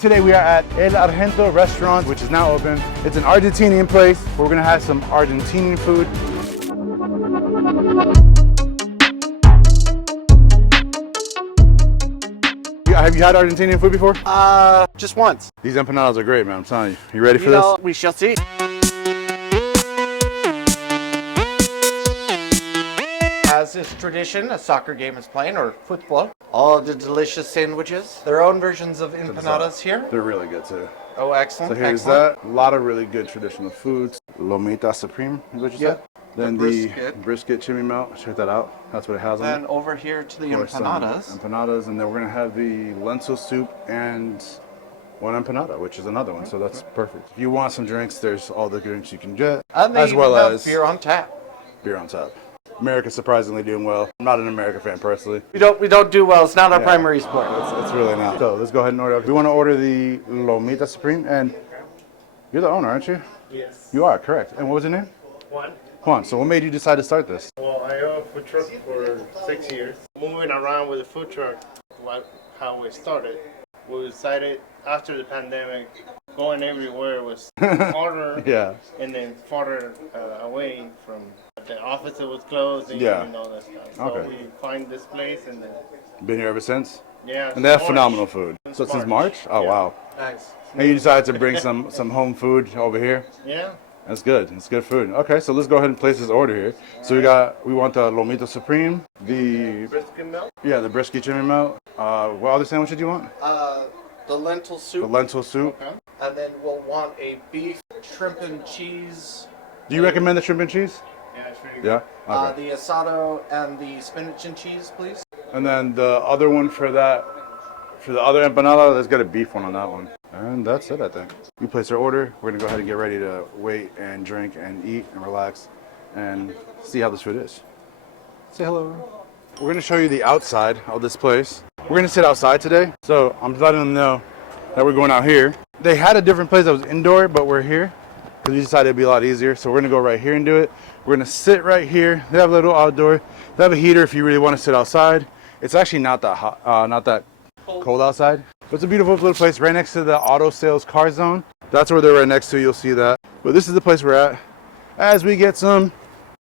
Today we are at El Argento restaurant, which is now open. It's an Argentinian place where we're gonna have some Argentinian food. Have you had Argentinian food before? Just once. These empanadas are great, man, I'm telling you. You ready for this? We shall see. As is tradition, a soccer game is playing, or football. All the delicious sandwiches. Their own versions of empanadas here. They're really good too. Oh, excellent. So here's excellent. that. A lot of really good traditional foods. LOMITA Supreme is what you said? Then the brisket chimney melt. Check that out. That's what it has on it. Then over here to the empanadas. Empanadas, and then we're gonna have the lentil soup and one empanada, which is another one. So that's perfect. If you want some drinks, there's all the drinks you can get, And they as well have as beer on tap. Beer on tap. America's surprisingly doing well. I'm not an America fan personally. We don't do well. It's not our primary sport. It's really not. So let's go ahead and order. We want to order the LOMITA Supreme, and you're the owner, aren't you? Yes. You are, correct. And what was your name? Juan. Juan. So what made you decide to start this? Well, I own a food truck for 6 years. Moving around with a food truck, how we started. We decided after the pandemic, going everywhere was harder. Yeah. And then farther away from the office that was closed and, Yeah. and all that stuff. So Okay. we find this place and then, Been here ever since? yeah. And they have March. phenomenal food. So since March? Oh, Yeah. wow. Thanks. And you decided to bring some home food over here? Yeah. That's good. It's good food. Okay, so let's go ahead and place this order here. So we want the LOMITA Supreme, the Brisket melt. the brisket chimney melt. What other sandwiches do you want? The lentil soup. The lentil soup. Okay. And then we'll want a beef, shrimp and cheese. Do you recommend the shrimp and cheese? Yeah, it's really good. Yeah. Okay. The asado and the spinach and cheese, please. And then the other one for the other empanada, let's get a beef one on that one. And that's it, I think. We place our order. We're gonna go ahead and get ready to wait and drink and eat and relax and see how this food is. Say hello. We're gonna show you the outside of this place. We're gonna sit outside today, so I'm just letting them know that we're going out here. They had a different place that was indoor, but we're here because we decided it'd be a lot easier. So we're gonna go right here and do it. We're gonna sit right here. They have a little outdoor. They have a heater if you really want to sit outside. It's actually not that hot, not that cold outside. But it's a beautiful little place right next to the auto sales car zone. That's where they're right next to. You'll see that. But this is the place we're at as we get some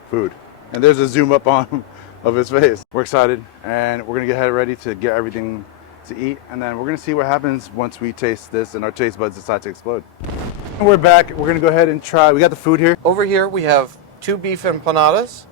food. And there's a zoom up on of his face. We're excited, and we're gonna get ready to get everything to eat, and then we're gonna see what happens once we taste this and our taste buds decide to explode. And we're back. We're gonna go ahead and try. We got the food here. Over here we have 2 beef empanadas.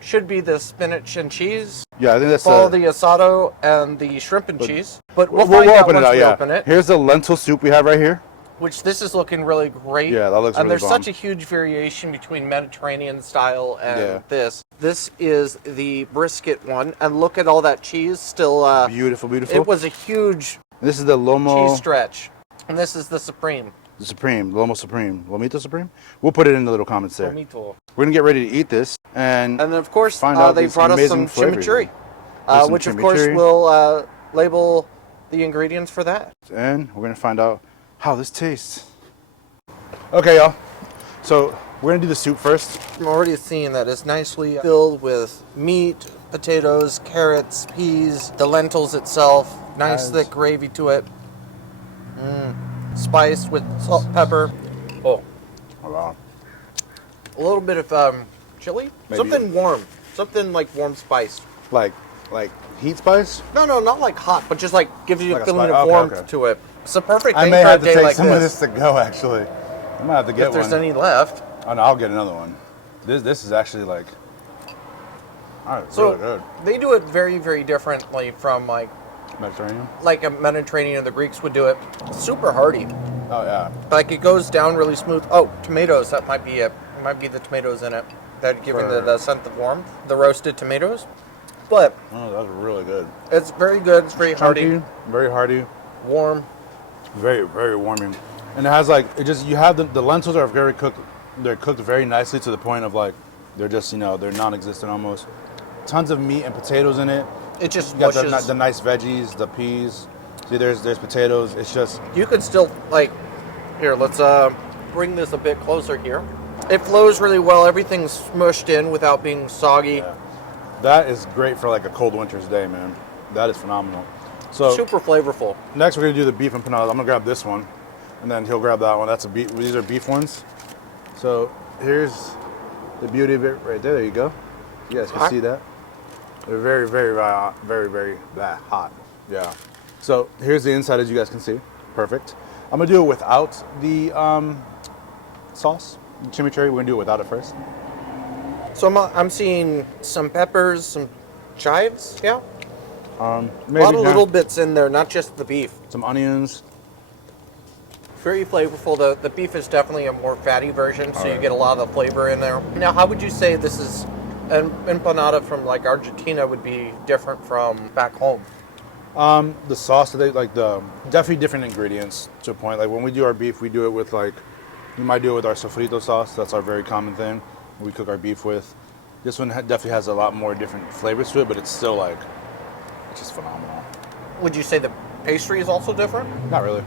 Should be the spinach and cheese. Yeah, I think that's Follow the asado and the shrimp and cheese. But we'll we'll find out open it once out. we Yeah. open it. Here's the lentil soup we have right here. Which this is looking really great. Yeah, that looks and really there's bomb. such a huge variation between Mediterranean style and Yeah. this. This is the brisket one, and look at all that cheese still. Beautiful, beautiful. It was a huge This is the Lomo. cheese stretch, and this is the supreme. The Supreme, Lomo Supreme, Lomita Supreme. We'll put it in the little comments there. Lomito. We're gonna get ready to eat this, and And then of course find out they these brought us some amazing flavors. chimichurri, There's some which of course chimichurri. will label the ingredients for that. and we're gonna find out how this tastes. Okay, y'all. So we're gonna do the soup first. I'm already seeing that it's nicely filled with meat, potatoes, carrots, peas, the lentils itself, nice Nice. thick gravy to it. Spiced with salt, pepper. Oh, Oh, wow. a little bit of chili. Maybe. Something warm. Something like warm spice. Like heat spice. No, not like hot, but just like gives you Like a a feeling spice. of Okay, warmth okay. to it. It's a perfect I thing may for a have to day take like some this. of this to go. Actually, I might have to get If there's one. any left. Oh no, I'll get another one. This is actually like, it's So really good. they do it very, very differently from Mediterranean. like a Mediterranean. The Greeks would do it super hearty. Oh yeah. Like it goes down really smooth. Oh, tomatoes. That might be it. It might be the tomatoes in it that giving the scent of warmth. The roasted tomatoes. But Oh, that's really good. it's very good. It's very hearty, Chunky, very hearty, warm. very very warming, and it has you have the lentils are very cooked. They're cooked very nicely to the point of like they're just they're non-existent almost. Tons of meat and potatoes in it. It just You got mushes. the nice veggies, the peas. See, there's potatoes. It's just You could still here. Let's bring this a bit closer here. It flows really well. Everything's smushed in without being soggy. that is great for like a cold winter's day, man. That is phenomenal. So Super flavorful. next we're gonna do the beef empanadas. I'm gonna grab this one, and then he'll grab that one. That's a beef. These are beef ones. So here's the beauty of it right there. There you go. You guys can see that. They're very, very, very hot. Yeah. So here's the inside, as you guys can see. Perfect. I'm gonna do it without the sauce, the chimichurri. We're gonna do it without it first. So I'm seeing some peppers, some chives. Yeah. Maybe A lot of little bits in there, not just the beef. some onions. Very flavorful. The beef is definitely a more fatty version, so you Alright. get a lot of flavor in there. Now, how would you say this is an empanada from like Argentina would be different from back home? The sauce, they like definitely different ingredients to a point. Like when we do our beef, we do it with we might do it with our sofrito sauce. That's our very common thing we cook our beef with. This one definitely has a lot more different flavors to it, but it's still it's just phenomenal. Would you say the pastry is also different? Not really.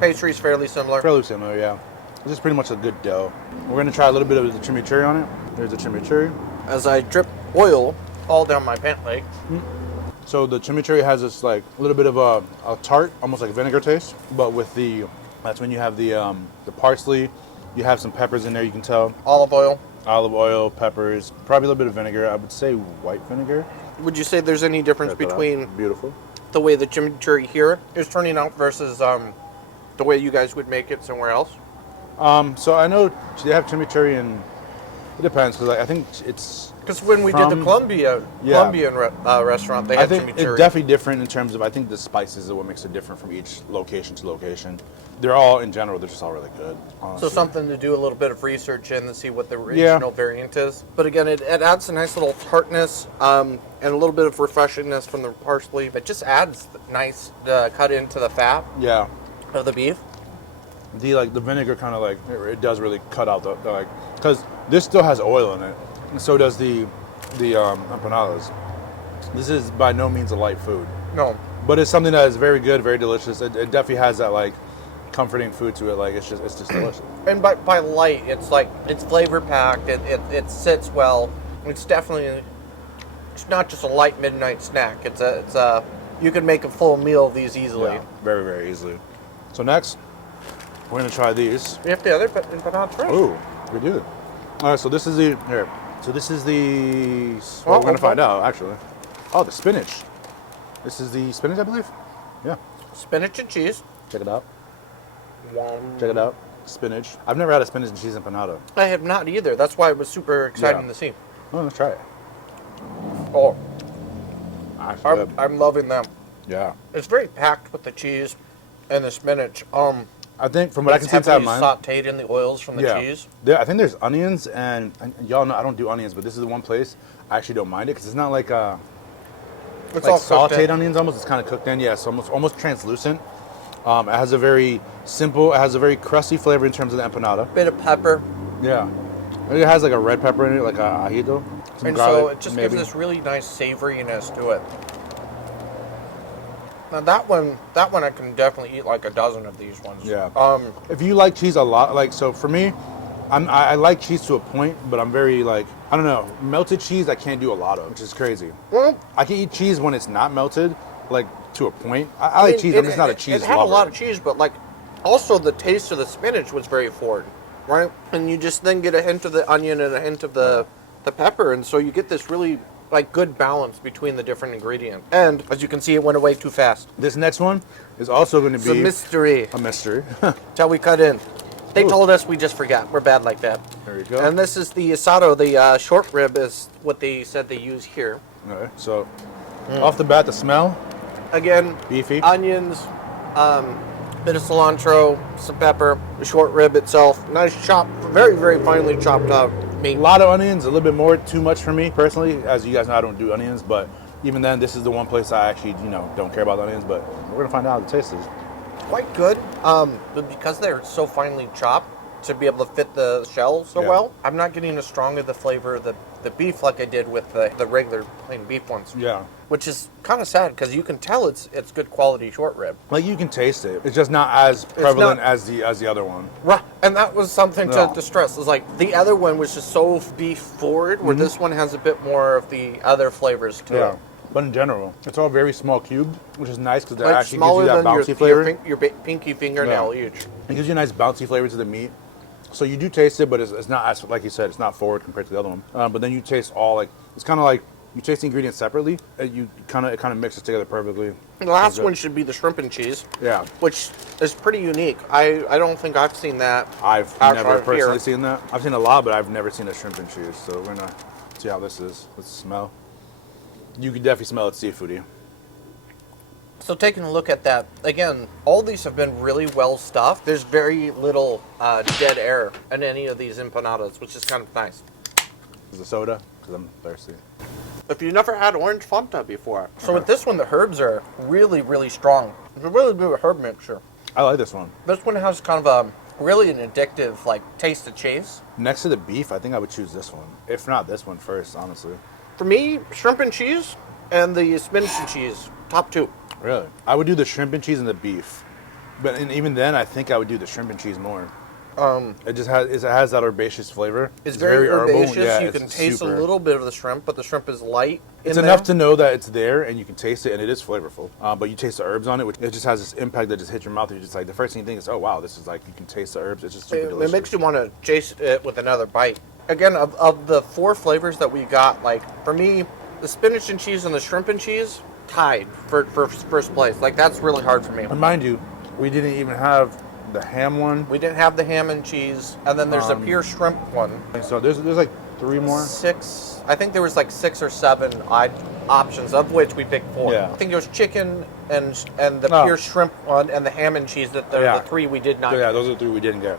Pastry is fairly similar. Fairly similar, yeah. It's just pretty much a good dough. We're gonna try a little bit of the chimichurri on it. There's the chimichurri. As I drip oil all down my pant leg. So the chimichurri has this a little bit of a tart, almost like vinegar taste, but with that's when you have the parsley. You have some peppers in there, you can tell. Olive oil, peppers, probably a little bit of vinegar. I would say white vinegar. Would you say there's any difference Check that out. between Beautiful. the way the chimichurri here is turning out versus the way you guys would make it somewhere else? So I know they have chimichurri, and it depends because I think it's. Because when we did the From- Colombian restaurant, they I had think chimichurri. it's definitely different in terms of I think the spices are what makes it different from each location to location. They're all in general, they're just all really good. So Honestly. something to do a little bit of research in to see what the regional variant is. But again, it adds a nice little tartness and a little bit of refreshingness from the parsley. It just adds nice cut into the fat Yeah. of the beef. The vinegar kind of it does really cut out the because this still has oil in it, and so does the empanadas. This is by no means a light food, No. but it's something that is very good, very delicious. It definitely has that comforting food to it. It's just delicious. And by light, it's flavor packed. It sits well. It's definitely not just a light midnight snack. It's a you can make a full meal of these easily. Yeah, very, very easily. So next, we're gonna try these. We have the other empanadas first. Oh, we do. All right, so this is the here. So this is the. Oh, Well, we're gonna okay. find out actually. Oh, the spinach. This is the spinach, I believe. Yeah. Spinach and cheese. Check it out. Check it out. Spinach. I've never had a spinach and cheese empanada. I have not either. That's why it was super exciting Yeah. to see. Oh, let's try it. Oh, Actually, good. I'm loving them. Yeah. It's very packed with the cheese and the spinach. I think from what I can see inside mine. sautéed in the oils from the cheese. I think there's onions and y'all know I don't do onions, but this is the one place I actually don't mind it because it's not like It's all cooked sautéed in. onions almost. It's kind of cooked in. Yeah, it's almost translucent. It has a very simple. It has a very crusty flavor in terms of the empanada. Bit of pepper, Yeah. It has a red pepper in it, like a ajito. Some and garlic, so it just maybe. gives this really nice savoriness to it. Now that one I can definitely eat like a dozen of these ones. Yeah. If you like cheese a lot, so for me, I like cheese to a point, but I'm very I don't know, melted cheese I can't do a lot of, which is crazy. Well, I can eat cheese when it's not melted, to a point. I like cheese. I'm just not a cheese It had lover. a lot of cheese, but also the taste of the spinach was very forward, right? And you just then get a hint of the onion and a hint of the pepper, and so you get this really good balance between the different ingredients. And as you can see, it went away too fast. This next one is also going to It's a be mystery a mystery. till we cut in. They Ooh. told us, we just forgot. We're bad like that. There you go. And this is the ASADO, the short rib is what they said they use here. Okay, so off the bat, the smell, Again, beefy. onions, bit of cilantro, some pepper, the short rib itself, nice chopped, very, very finely chopped out meat. A lot of onions, a little bit more, too much for me personally. As you guys know, I don't do onions, but even then, this is the one place I actually, don't care about onions. But we're gonna find out how the taste is. Quite good, but because they're so finely chopped to be able to fit the shell so Yeah. well, I'm not getting as strong of the flavor of the beef like I did with the regular plain beef ones. Yeah. Which is kind of sad because you can tell it's good quality short rib. You can taste it. It's just not as prevalent not- as the other one. Right, and that was something No. to stress. It's the other one was just so beef forward, where this one has a bit more of the other flavors to it. But in general, it's all very small cubed, which is nice because that Like actually gives you smaller that than bouncy flavor. your pinky fingernail each. It gives you a nice bouncy flavor to the meat. So you do taste it, but it's not, as like you said, it's not forward compared to the other one. But then you taste all like, it's kind of like, you taste the ingredients separately, and it kind of mixes together perfectly. The last one should be the shrimp and cheese. Yeah. Which is pretty unique. I don't think I've seen that. I've never personally seen that. I've seen a lot, but I've never seen a shrimp and cheese. So we're gonna see how this is. Let's smell. You can definitely smell it's seafoody. So taking a look at that, again, all these have been really well stuffed. There's very little dead air in any of these empanadas, which is kind of nice. Is it soda? Because I'm thirsty. If you've never had orange Fanta before. So with this one, the herbs are really, really strong. It's a really good herb mixture. I like this one. This one has kind of a really an addictive like taste to chase. Next to the beef, I think I would choose this one. If not this one first, honestly. For me, shrimp and cheese and the spinach and cheese, top two. Really? I would do the shrimp and cheese and the beef. But even then, I think I would do the shrimp and cheese more. It has that herbaceous flavor. It's very herbaceous. Yeah, you can taste a little bit of the shrimp, but the shrimp is light. It's enough to know that it's there, and you can taste it, and it is flavorful. But you taste the herbs on it, which it just has this impact that just hits your mouth. You're just like, the first thing you think is, oh wow, this is like, you can taste the herbs. It's just super delicious. It makes you want to chase it with another bite. Again, of the four flavors that we got, like for me, the spinach and cheese and the shrimp and cheese tied for first place. Like that's really hard for me. And mind you, we didn't even have the ham one. We didn't have the ham and cheese, and then there's a pure shrimp one. So there's like three more. Six. I think there was like 6 or 7 options, of which we picked 4. Yeah. I think there was chicken and the pure shrimp one and the ham and cheese. That the 3 we did not. Yeah, those are the 3 we didn't get.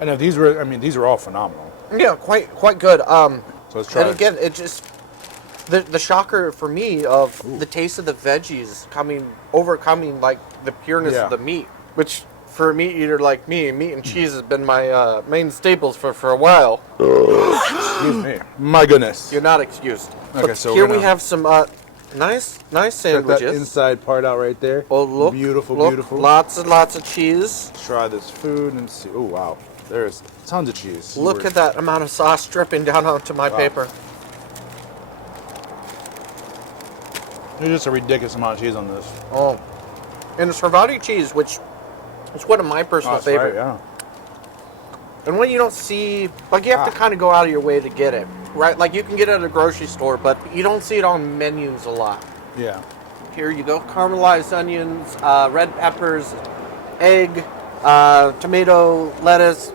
And if these were all phenomenal. Yeah, quite good. So let's try. And again, it just the shocker for me of the taste of the veggies overcoming like the pureness of the meat, which. For a meat eater like me, meat and cheese has been my main staples for a while. Excuse me. My goodness. You're not excused. Okay, but so here we have some nice sandwiches. Check that inside part out right there. Oh, look. Beautiful, look, beautiful. Lots and lots of cheese. Try this food and see. Oh, wow. There's tons of cheese. Look at that amount of sauce dripping down onto my paper. There's just a ridiculous amount of cheese on this. Oh. And it's Havarti cheese, which is one of my personal favorites. Right, yeah. And when you don't see, like you have to kind of go out of your way to get it, right? Like you can get it at a grocery store, but you don't see it on menus a lot. Yeah. Here you go, caramelized onions, red peppers, egg, tomato, lettuce,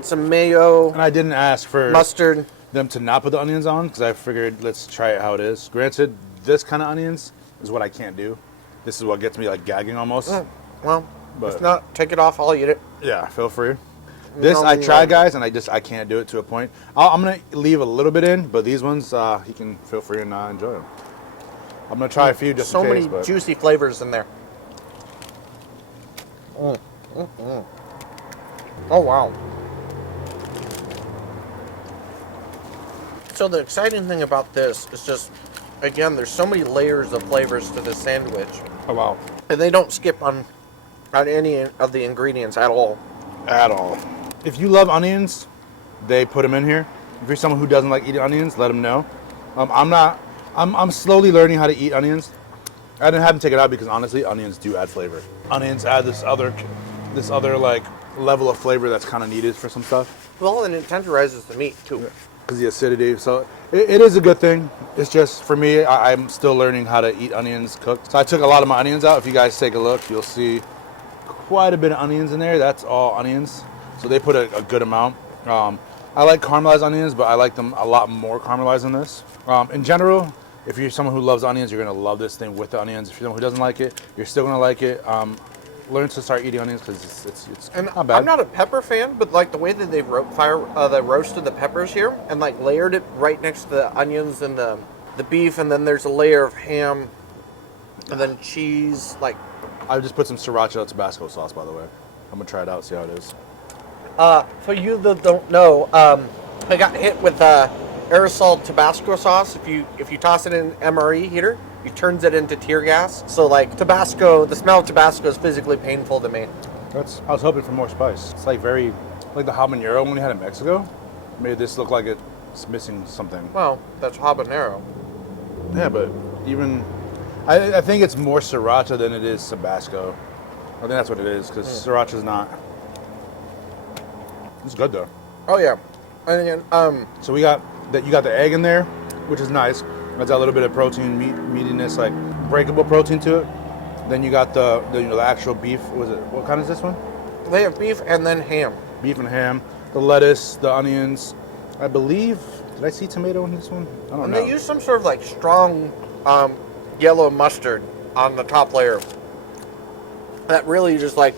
some mayo. And I didn't ask for mustard. Them to not put the onions on because I figured let's try it how it is. Granted, this kind of onions is what I can't do. This is what gets me like gagging almost. Well. But if not, take it off. I'll eat it. Yeah, feel free. This I tried, guys, and I can't do it to a point. I'm gonna leave a little bit in, but these ones you can feel free and enjoy them. I'm gonna try a few just in case. So many juicy flavors in there. Oh wow. So the exciting thing about this is just, again, there's so many layers of flavors to this sandwich. Oh wow. And they don't skip on any of the ingredients at all. At all. If you love onions, they put them in here. If you're someone who doesn't like eating onions, let them know. I'm slowly learning how to eat onions. I didn't have to take it out because honestly, onions do add flavor. Onions add this other like level of flavor that's kind of needed for some stuff. Well, and it tenderizes the meat too. Because the acidity. So it is a good thing. It's just for me, I'm still learning how to eat onions cooked. So I took a lot of my onions out. If you guys take a look, you'll see quite a bit of onions in there. That's all onions. So they put a good amount. I like caramelized onions, but I like them a lot more caramelized than this. In general, if you're someone who loves onions, you're going to love this thing with the onions. If you're someone who doesn't like it, you're still going to like it. Learn to start eating onions because it's not bad. I'm not a pepper fan, but like the way that they roasted the peppers here and like layered it right next to the onions and the beef, and then there's a layer of ham and then cheese. Like I just put some sriracha Tabasco sauce, by the way. I'm gonna try it out, see how it is. For you that don't know, I got hit with aerosol Tabasco sauce. If you toss it in MRE heater, it turns it into tear gas. So like Tabasco, the smell of Tabasco is physically painful to me. I was hoping for more spice. It's like very like the habanero when we had in Mexico. Made this look like it's missing something. Well, that's habanero. Yeah, but even I think it's more sriracha than it is Tabasco. I think that's what it is because sriracha's not. It's good though. Oh yeah, and again, So we got that. You got the egg in there, which is nice. That's a little bit of protein, meatiness, like breakable protein to it. Then you got the actual beef. What kind is this one? they have beef and then ham. Beef and ham. The lettuce, the onions. I believe. Did I see tomato in this one? I don't And know. they use some sort of like strong yellow mustard on the top layer. That really just like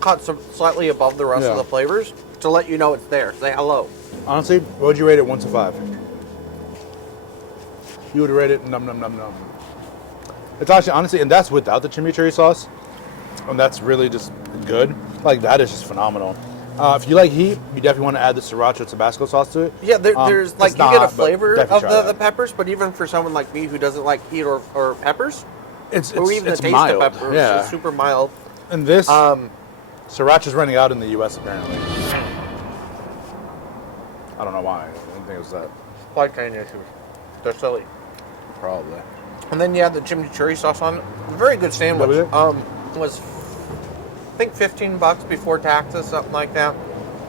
cuts slightly above the rest of the flavors to let you know it's there. Say hello. Honestly, what would you rate it 1 to 5? You would rate it num num num num. It's actually honestly, and that's without the chimichurri sauce, and that's really just good. Like that is just phenomenal. If you like heat, you definitely want to add the sriracha Tabasco sauce to it. Yeah, there's like it's you get a not, but flavor definitely of try the that. peppers, but even for someone like me who doesn't like heat or peppers, It's or even the taste mild. of peppers Yeah. is super mild. And this sriracha's running out in the U.S. apparently. I don't know why. I didn't think it was that. Supply chain issues. They're silly. Probably. And then you add the chimichurri sauce on it. Very good sandwich. What was It was, I think, $15 before taxes, something like that.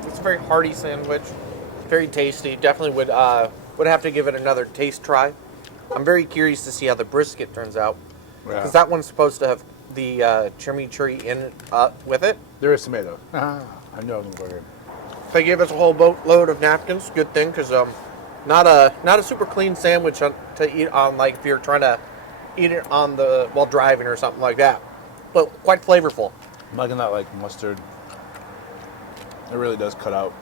It's a very hearty sandwich. Very tasty. Definitely would have to give it another taste try. I'm very curious to see how the brisket turns out. Because that one's supposed to have the chimichurri in with it. There is tomato. I know I'm going to They gave us a whole boatload of napkins. Good thing, because not a super clean sandwich to eat on, like if you're trying to eat it on while driving or something like that. But quite flavorful. I'm liking that like mustard. It really does cut out.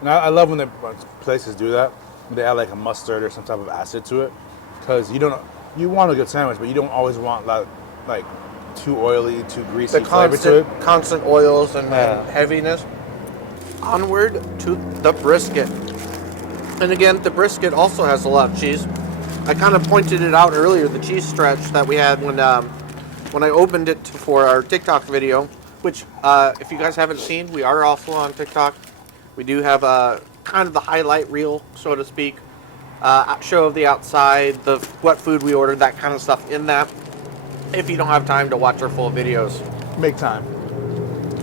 And I love when places do that. When they add like a mustard or some type of acid to it, because you want a good sandwich, but you don't always want that like too oily, too greasy The flavor to it. constant oils and Yeah. heaviness. Onward to the brisket. And again, the brisket also has a lot of cheese. I kind of pointed it out earlier, the cheese stretch that we had when I opened it for our TikTok video, which if you guys haven't seen, we are also on TikTok. We do have kind of the highlight reel, so to speak, show of the outside, what food we ordered, that kind of stuff in that. If you don't have time to watch our full videos, Make time.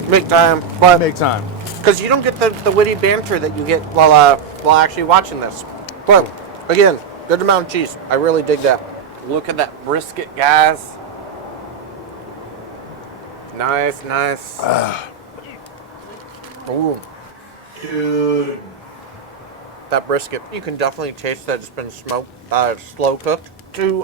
make time. But Make time. because you don't get the witty banter that you get while actually watching this. But again, good amount of cheese. I really dig that. Look at that brisket, guys. Nice, nice. Ooh. Dude. That brisket, you can definitely taste that it's been smoked, slow cooked. To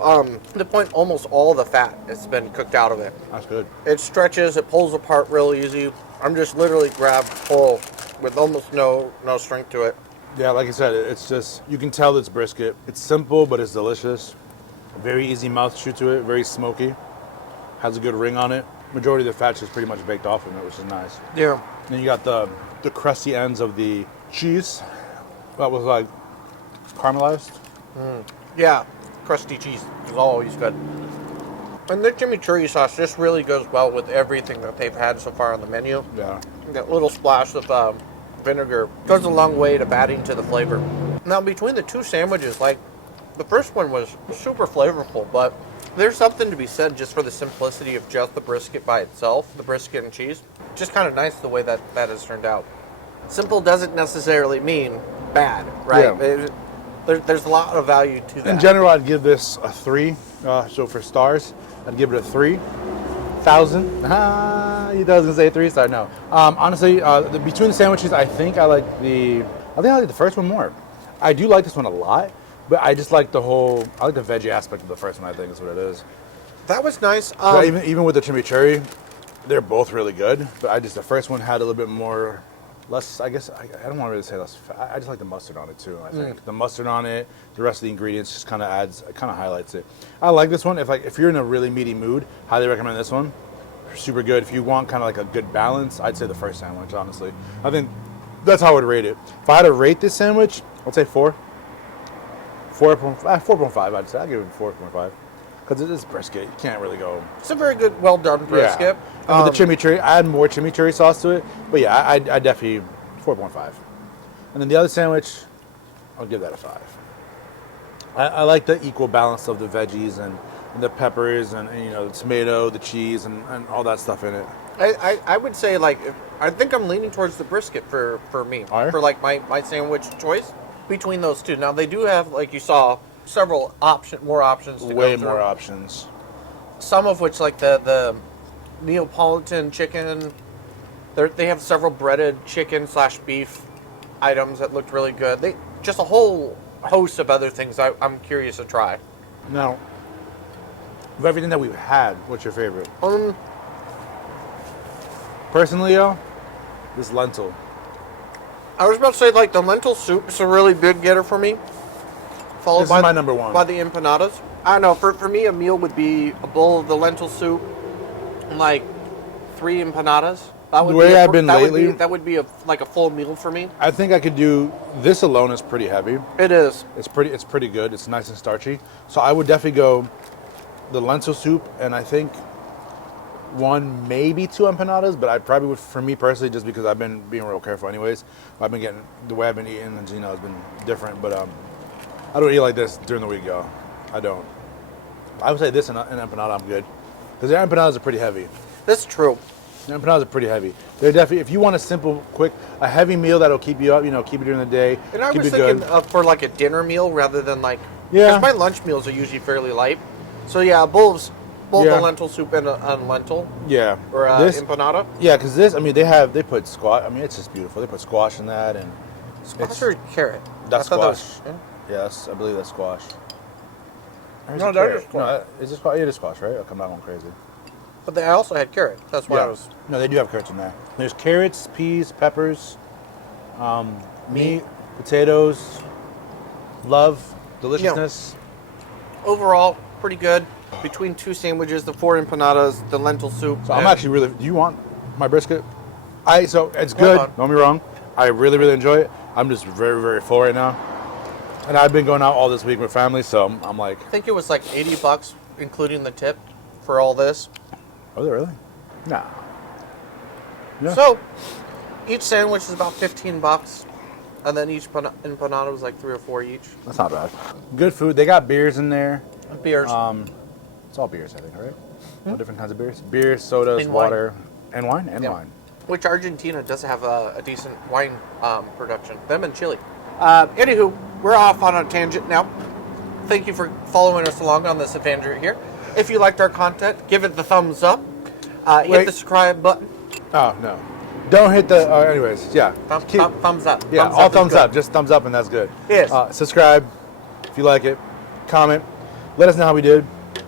the point almost all the fat has been cooked out of it. That's good. It stretches, it pulls apart real easy. I'm just literally grabbed whole with almost no strength to it. Yeah, like I said, it's just, you can tell it's brisket. It's simple, but it's delicious. Very easy mouth chew to it, very smoky. Has a good ring on it. Majority of the fat's just pretty much baked off of it, which is nice. Yeah. Then you got the crusty ends of the cheese. That was like caramelized. Yeah, crusty cheese is always good. And the chimichurri sauce just really goes well with everything that they've had so far on the menu. Yeah. That little splash of vinegar goes a long way to adding to the flavor. Now, between the two sandwiches, like, the first one was super flavorful, but there's something to be said just for the simplicity of just the brisket by itself, the brisket and cheese. Just kind of nice the way that has turned out. Simple doesn't necessarily mean bad, right? Yeah. There's a lot of value to that. In general, I'd give this a 3. So for stars, I'd give it a 3,000. He doesn't say 3-star. No. Honestly, between the sandwiches, I think I like the first one more. I do like this one a lot, but I just like I like the veggie aspect of the first one. I think is what it is. That was nice. But even with the chimichurri, they're both really good. But the first one had a little bit more. Less, I guess, I don't want to really say less fat. I just like the mustard on it too, I think. The mustard on it, the rest of the ingredients just kind of highlights it. I like this one. If you're in a really meaty mood, highly recommend this one. Super good. If you want kind of like a good balance, I'd say the first sandwich, honestly. I think that's how I would rate it. If I had to rate this sandwich, I'd say 4. 4.5, I'd say. I'd give it 4.5. Because it is brisket. You can't really go. It's a very good, well done brisket. And with the chimichurri, I add more chimichurri sauce to it. But yeah, I definitely 4.5. And then the other sandwich, I'll give that a 5. I like the equal balance of the veggies and the peppers and the tomato, the cheese, and all that stuff in it. I would say like I think I'm leaning towards the brisket for me Are you? for like my sandwich choice between those two. Now they do have, like you saw, several more options to Way go through. more options. Some of which, like the Neapolitan chicken, they have several breaded chicken / beef items that looked really good. They just a whole host of other things I'm curious to try. Now, of everything that we've had, what's your favorite? Personally, yo, this lentil. I was about to say, like, the lentil soup is a really big getter for me. Followed This by is my number one. by the empanadas. I don't know. For me, a meal would be a bowl of the lentil soup and like 3 empanadas. That would The way be I've been lately, that would be like a full meal for me. I think I could do this alone. Is pretty heavy. It is. It's pretty good. It's nice and starchy. So I would definitely go the lentil soup, and I think 1, maybe 2 empanadas. But I probably would, for me personally, just because I've been being real careful. Anyways, I've been getting the way I've been eating, and has been different. But I don't eat like this during the week, y'all. I don't. I would say this and an empanada, I'm good, because the empanadas are pretty heavy. That's true. The empanadas are pretty heavy. They're definitely, if you want a simple, quick, a heavy meal that'll keep you up, keep you during the day. And I keep was you thinking good. for like a dinner meal rather than like, Yeah. because my lunch meals are usually fairly light. So yeah, a bowl of Yeah. the lentil soup and a lentil Yeah. or This, empanada. yeah, because this, they put squash. I mean, it's just beautiful. They put squash in that, and Squash or carrot? that's I thought that squash. was- Yes, I believe that's squash. Or No, it that carrot? is squash. No, is it squash? It is squash, right? Okay, I'm not going crazy. But I also had carrot. That's why I was. No, they do have carrots in there. There's carrots, peas, peppers, meat, potatoes, love, deliciousness. Overall, pretty good. Between 2 sandwiches, the 4 empanadas, the lentil soup. So I'm and- actually really. Do you want my brisket? So it's Hold good. on. Don't be wrong. I really, really enjoy it. I'm just very, very full right now, and I've been going out all this week with family, so I'm like, I think it was like $80, including the tip, for all this. oh, really? Nah. Yeah. So, each sandwich is about $15, and then each empanada was like 3 or 4 each. That's not bad. Good food. They got beers in there. Beers. It's all beers, I think, right? All different kinds of beers. Beers, sodas, And wine. water, and wine, and Yeah. wine. Which Argentina does have a decent wine production. Them and Chile. Anywho, we're off on a tangent now. Thank you for following us along on this adventure here. If you liked our content, give it the thumbs up. Hit Wait. the subscribe button. Oh, no. Don't hit the, anyways, yeah. Thumbs up. Yeah, all thumbs is up. good. Just thumbs up, and that's good. Yes. Subscribe if you like it. Comment. Let us know how we did.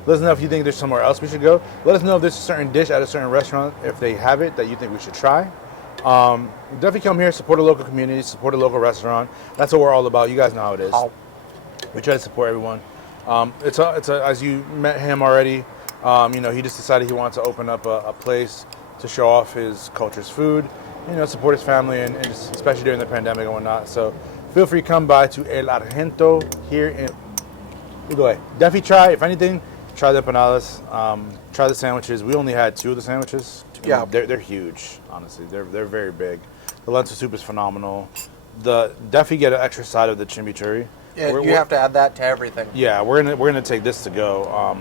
Let us know if you think there's somewhere else we should go. Let us know if there's a certain dish at a certain restaurant, if they have it, that you think we should try. Definitely come here, support a local community, support a local restaurant. That's what we're all about. You guys know how it is. Oh. We try to support everyone. As you met him already, he just decided he wants to open up a place to show off his culture's food, support his family, and just, especially during the pandemic and whatnot. So feel free to come by to El Argento here in. Either way, definitely try. If anything, try the empanadas. Try the sandwiches. We only had 2 of the sandwiches. Yeah. They're huge. Honestly, they're very big. The lentil soup is phenomenal. Definitely get an extra side of the chimichurri. Yeah, you have to add that to everything. Yeah, we're gonna take this to go.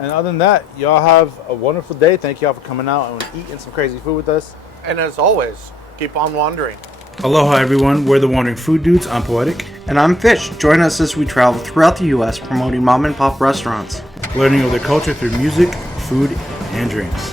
And other than that, y'all have a wonderful day. Thank y'all for coming out and eating some crazy food with us. And as always, keep on wandering. Aloha, everyone. We're the Wandering Food Dudes. I'm Poetic. And I'm Fish. Join us as we travel throughout the U.S. promoting mom and pop restaurants. Learning of their culture through music, food, and drinks.